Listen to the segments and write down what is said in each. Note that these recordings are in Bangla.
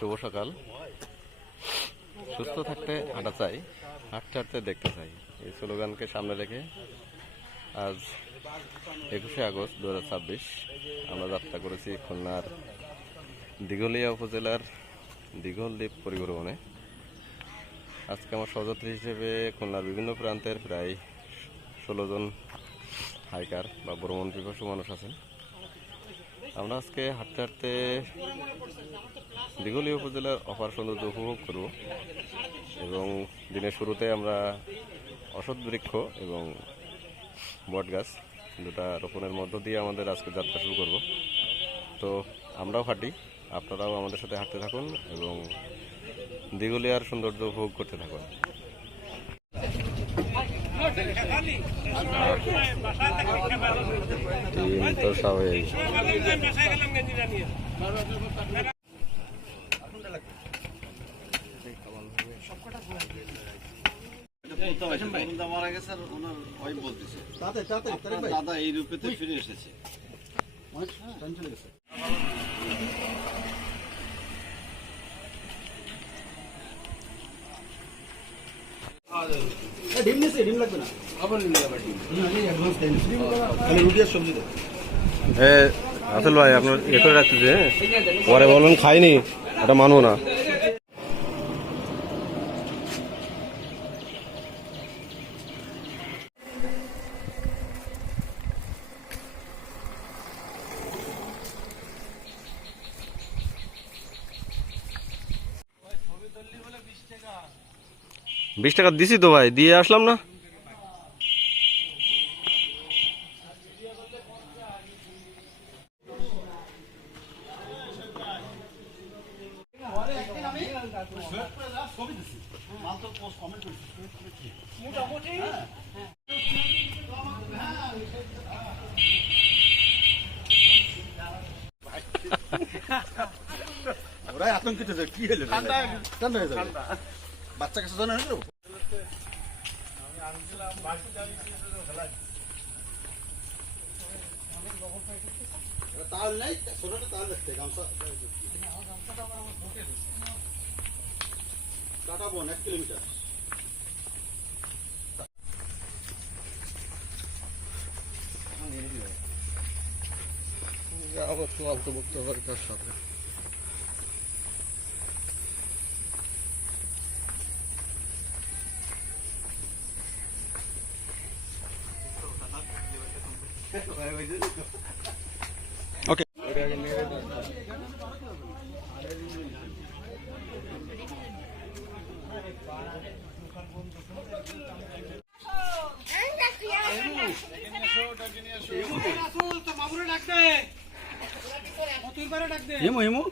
শুভ সকাল। সুস্থ থাকতে হাঁটা চাই, হাঁটতে হাঁটতে দেখতে চাই, এই স্লোগানকে সামনে রেখে আজ 21শে আগস্ট 2026 আমরা যাত্রা করেছি খুলনার দিঘলিয়া উপজেলার দিঘলদ্বীপ পরিবহনে। আজকে আমার সহযাত্রী হিসেবে খুলনার বিভিন্ন প্রান্তের প্রায় 16 জন হাইকার বা ভ্রমণ পিপাসু মানুষ আছেন। আমরা আজকে হাঁটতে হাঁটতে দিঘলিয়া উপজেলার অপার সৌন্দর্য উপভোগ করব এবং দিনের শুরুতে আমরা অশ্বত্থ বৃক্ষ এবং বট গাছ দুটা রোপণের মধ্য দিয়ে আমাদের আজকে যাত্রা শুরু করব। তো আমরাও হাঁটি, আপনারাও আমাদের সাথে হাঁটতে থাকুন এবং দিঘলিয়ার সৌন্দর্য উপভোগ করতে থাকুন। তো সবাই দাদা এই রূপেতে ফিরে এসেছে। আসল ভাই আপনার এ করে রাখতেছে, পরে বলুন খাইনি, এটা মানবো না। $20 দিছি তো ভাই, দিয়ে আসলাম না। ওরাই আতঙ্কিত যে কি হলো, ঠান্ডা হয়ে যাবে, বাচ্চা কাছে জানা হলো। তাল নাই, ছোটটা তাল রাখতে গামছা কাটাবো 1 কিলোমিটার। অন্তর্ভুক্ত হবে তার সাথে। ওকে,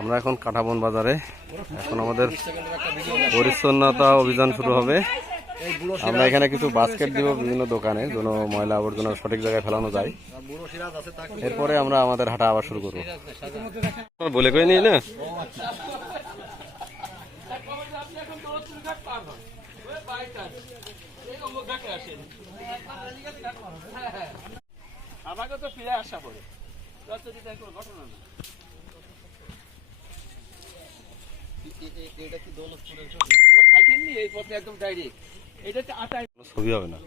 আমরা এখন কাঁঠাবন বাজারে, এখন আমাদের পরিচ্ছন্নতা অভিযান শুরু হবে। আমরা এখানে কিছু বাস্কেট দিব বিভিন্ন দোকানে, যেন ময়লা আবর্জনা সঠিক জায়গায় ফেলানো যায়। এরপরে আমরা আমাদের হাঁটা আবার শুরু করবো। বলে কই নি না, আমাকে তো ফিরে আসা পড়ে ঘটনা না। এটা কি দৌলতপুরের সাইকেল নিয়ে এই পথে একদম ডাইরেক্ট, এটা হচ্ছে আটাই ছবি হবে না।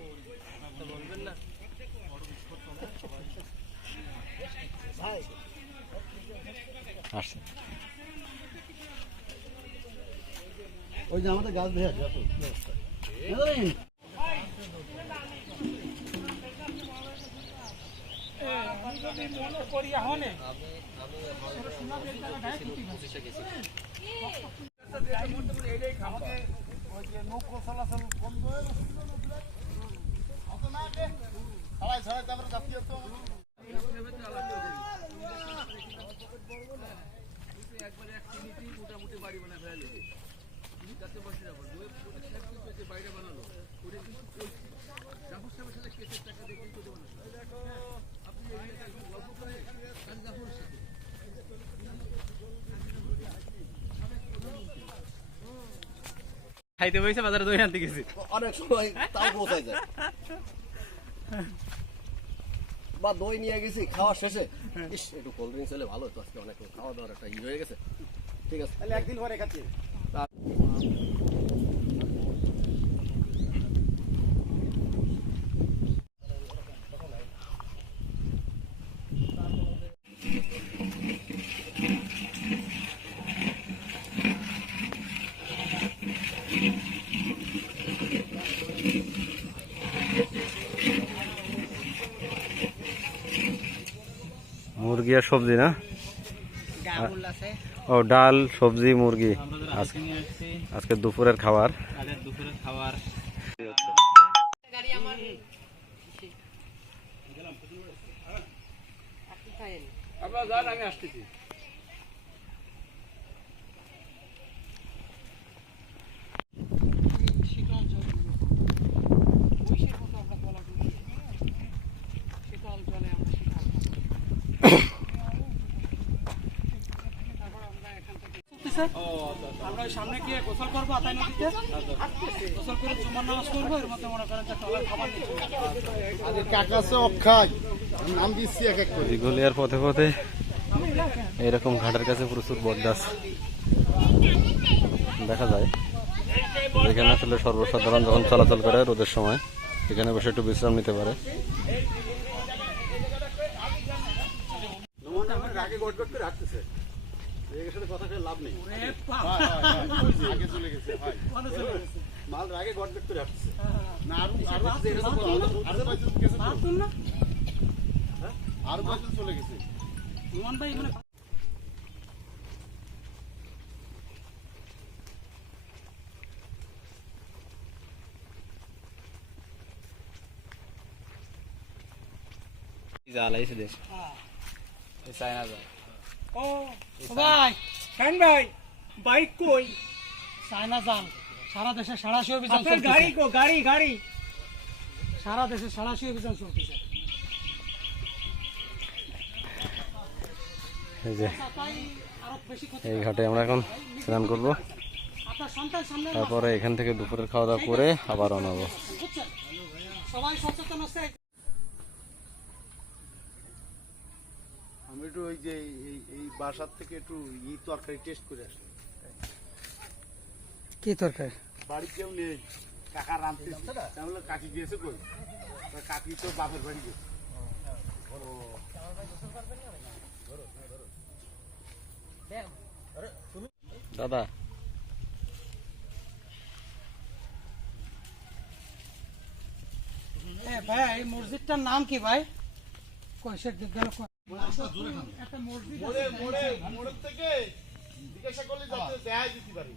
আসছে ওই যে আমাদের গাছ ভেজা মোটামুটি বাড়ি বানায় ফেলে বাইরে বানালো ওটা কিন্তু জাফর সাহেবের সাথে কেসের টাকা দিয়ে কিন্তু আপনি গল্প করে জাফর সাথে খাইতে বসে বাজারে দই আনতে গেছি, অনেক সময় তাও পৌঁছায় যায় বা দই নিয়ে গেছি খাওয়া শেষে, ইস একটু কোল্ড ড্রিঙ্কস হলে ভালো হতো, আজকে অনেক খাওয়া দাওয়ার একটা হয়ে গেছে। ঠিক আছে তাহলে একদিন পরে খাচ্ছি। মুরগি আর সবজি না? ও ডাল সবজি মুরগি আজকে দুপুরের খাবার। আপনারা যান, আমি আসতেছি। আমরা ওই সামনে গিয়ে গোসল করবো আতাই নদীতে, গোসল করে জুমার নামাজ করবো, এর মধ্যে মনে করেন যে টলার খাবার নিচ্ছি। দিঘলিয়ার পথে পথে এইরকম ঘাটের কাছে প্রচুর বট গাছ দেখা যায়, যেখানে আসলে সর্বসাধারণ যখন চলাচল করে রোদের সময় এখানে বসে একটু বিশ্রাম নিতে পারে। আগে গট গট করে হাঁটতেছে, এর সাথে কথা বলে লাভ নেই। আগে চলে গেছে ভাই, মাল আগে গট গট করে হাঁটতেছে না। আরো কয়েকজন চলে গেছে। ভাই ফ্যান ভাই বাইক কই? চায়না যান সারা দেশে সাড়াশি অভিযান চলতেছে। গাড়ি কো? গাড়ি গাড়ি সারা দেশে সাড়াশি অভিযান চলতেছে। এই যে এই ঘাটে আমরা এখন স্নান করব, আপনার সন্তান সামনে তারপরে এখান থেকে দুপুরের খাওয়া দাওয়া করে আবার রওনা হবো। বুঝছেন, সবাই সচেতন হচ্ছে। আমি একটু ওই যে এই বাসার থেকে একটু তরকারি টেস্ট করে আসলাম। কি তরকারি? বাড়ি কেউ নেই, কাকা রাঁধতেছে, তাহলে কাকি গিয়েছে কই? কাকি তো বাপের বাড়ি গেছে। দাদা ভাই এই মসজিদটার নাম কি ভাই? কয়সের গেল একটা মসজিদ মোড়ের থেকে জিজ্ঞাসা করলে যাতে দেখাই দিতে পারি।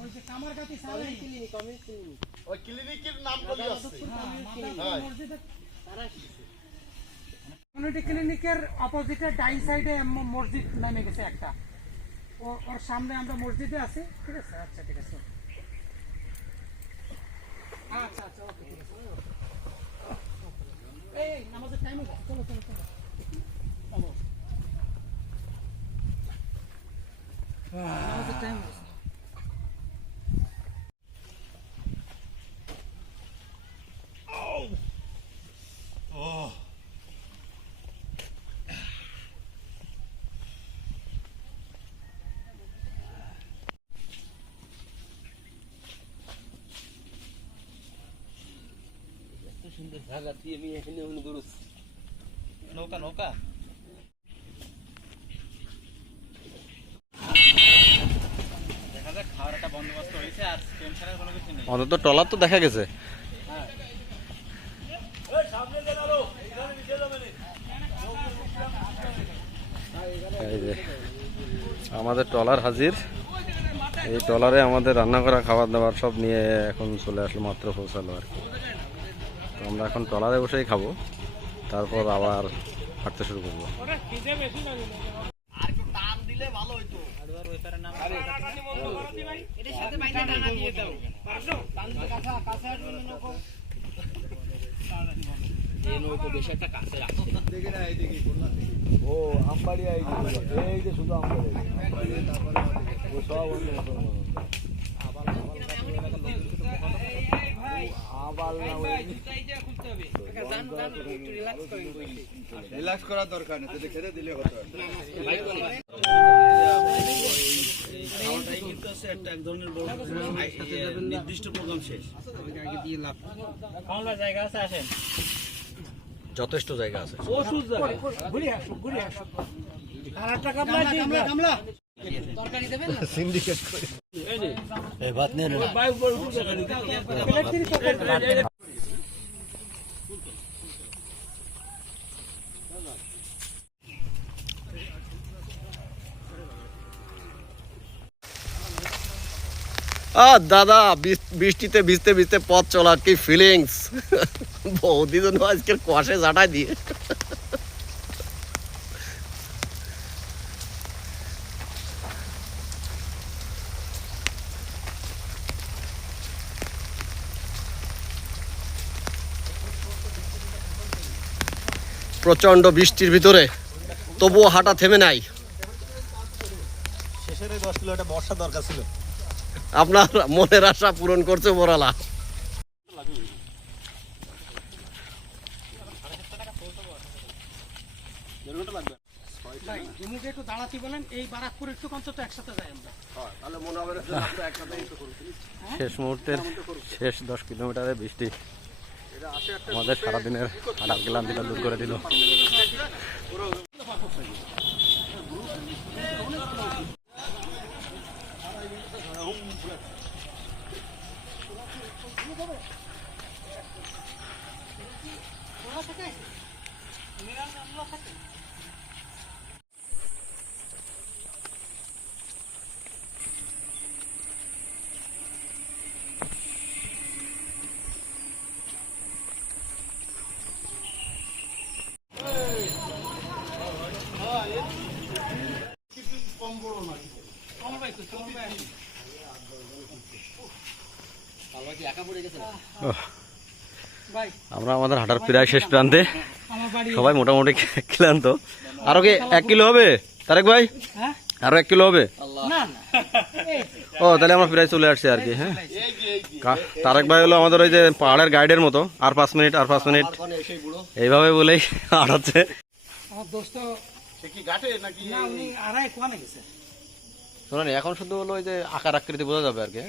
ওই যে কামারগাতি সারাই ওই ক্লিনিকের নাম বলি আছে। কমিউনিটি ক্লিনিকের অপোজিটে ডাইন সাইডে মসজিদ নামে গেছে একটা, ওর সামনে আমরা মসজিদে আছি। ঠিক আছে, আচ্ছা ঠিক আছে, আচ্ছা আচ্ছা ওকে ঠিক আছে। এই নামাজের টাইম হয়ে গেছে, চলো চলো চলো। নামাজের টাইম হয়ে গেছে। সুন্দর জায়গা দিয়ে আমি এখানে দৌড়চ্ছি। নৌকা নৌকা দেখা যাক, খাওয়ার একটা বন্দোবস্ত হয়েছে, আর টেনশনের কোনো কিছু নেই। অন্তত ট্রলার তো দেখা গেছে। এই যে আমাদের ট্রলার হাজির, এই ট্রলারে আমাদের রান্না করা খাবার দাবার সব নিয়ে এখন চলে আসলো, মাত্র পৌঁছালো আর কি। তো আমরা এখন ট্রলারে বসেই খাবো, তারপর আবার হাঁটতে শুরু করবো। ও আমবাড়ি এই যে শুধু আমবাড়ি সব রিল্যাক্স করার দরকার নেই, খেতে দিলে হতো। এক ধরনের বড় নির্দিষ্ট প্রোগ্রাম শেষ আগে দিয়ে লাভ জায়গা আছে আসেন যথেষ্ট জায়গা আছে ওষুধ ঘুরে আসো আর একটা কামলা কামলা তরকারি দেবেন না সিন্ডিকেট করে এই নে এই ভাত নিয়ে নে বাইক বড় ওষুধ দেখালি প্লেট তিরিশ টাকা। দাদা বৃষ্টিতে ভিজতে ভিজতে পথ চলা কি ফিলিংস বৌদি জন্য আজকের কুয়াশে ঝাঁটাই দিয়ে প্রচন্ড বৃষ্টির ভিতরে তবুও হাঁটা থেমে নাই। শেষের 10 কিলো একটা বর্ষা দরকার ছিল আপনার মনের আশা পূরণ করছে মোরালা। ভাই জুমুকে একটু দাঁড়াতে বলেন, এই বারাকপুর একটু অন্তত একসাথে যাই আমরা। শেষ মুহূর্তের শেষ 10 কিলোমিটারে বৃষ্টি আমাদের সারাদিনের হাঁটার ক্লান্তিটা দূর করে দিল। ভাই আমরা আমাদের হাঁটার প্রায় শেষ প্রান্তে, আমার বাড়ি সবাই মোটামুটি ক্লান্ত। আরো কি 1 কিলো হবে তারেক ভাই? হ্যাঁ আরো 1 কিলো হবে? না না এই ও তাহলে আমরা প্রায় চলে আসছি আর কি। হ্যাঁ, তারেক ভাই হলো আমাদের ওই যে পাহাড়ের গাইডের মতো, আর 5 মিনিট আর 5 মিনিট এইভাবে বলেই হাঁটাচ্ছে। আমার দোস্ত সে কি ঘাটে নাকি না উনি আড়াই কোয়ানে গেছে। শোনেন, এখন শুধু হলো ওই যে আকার আকৃতি বোঝা যাবে আর কি।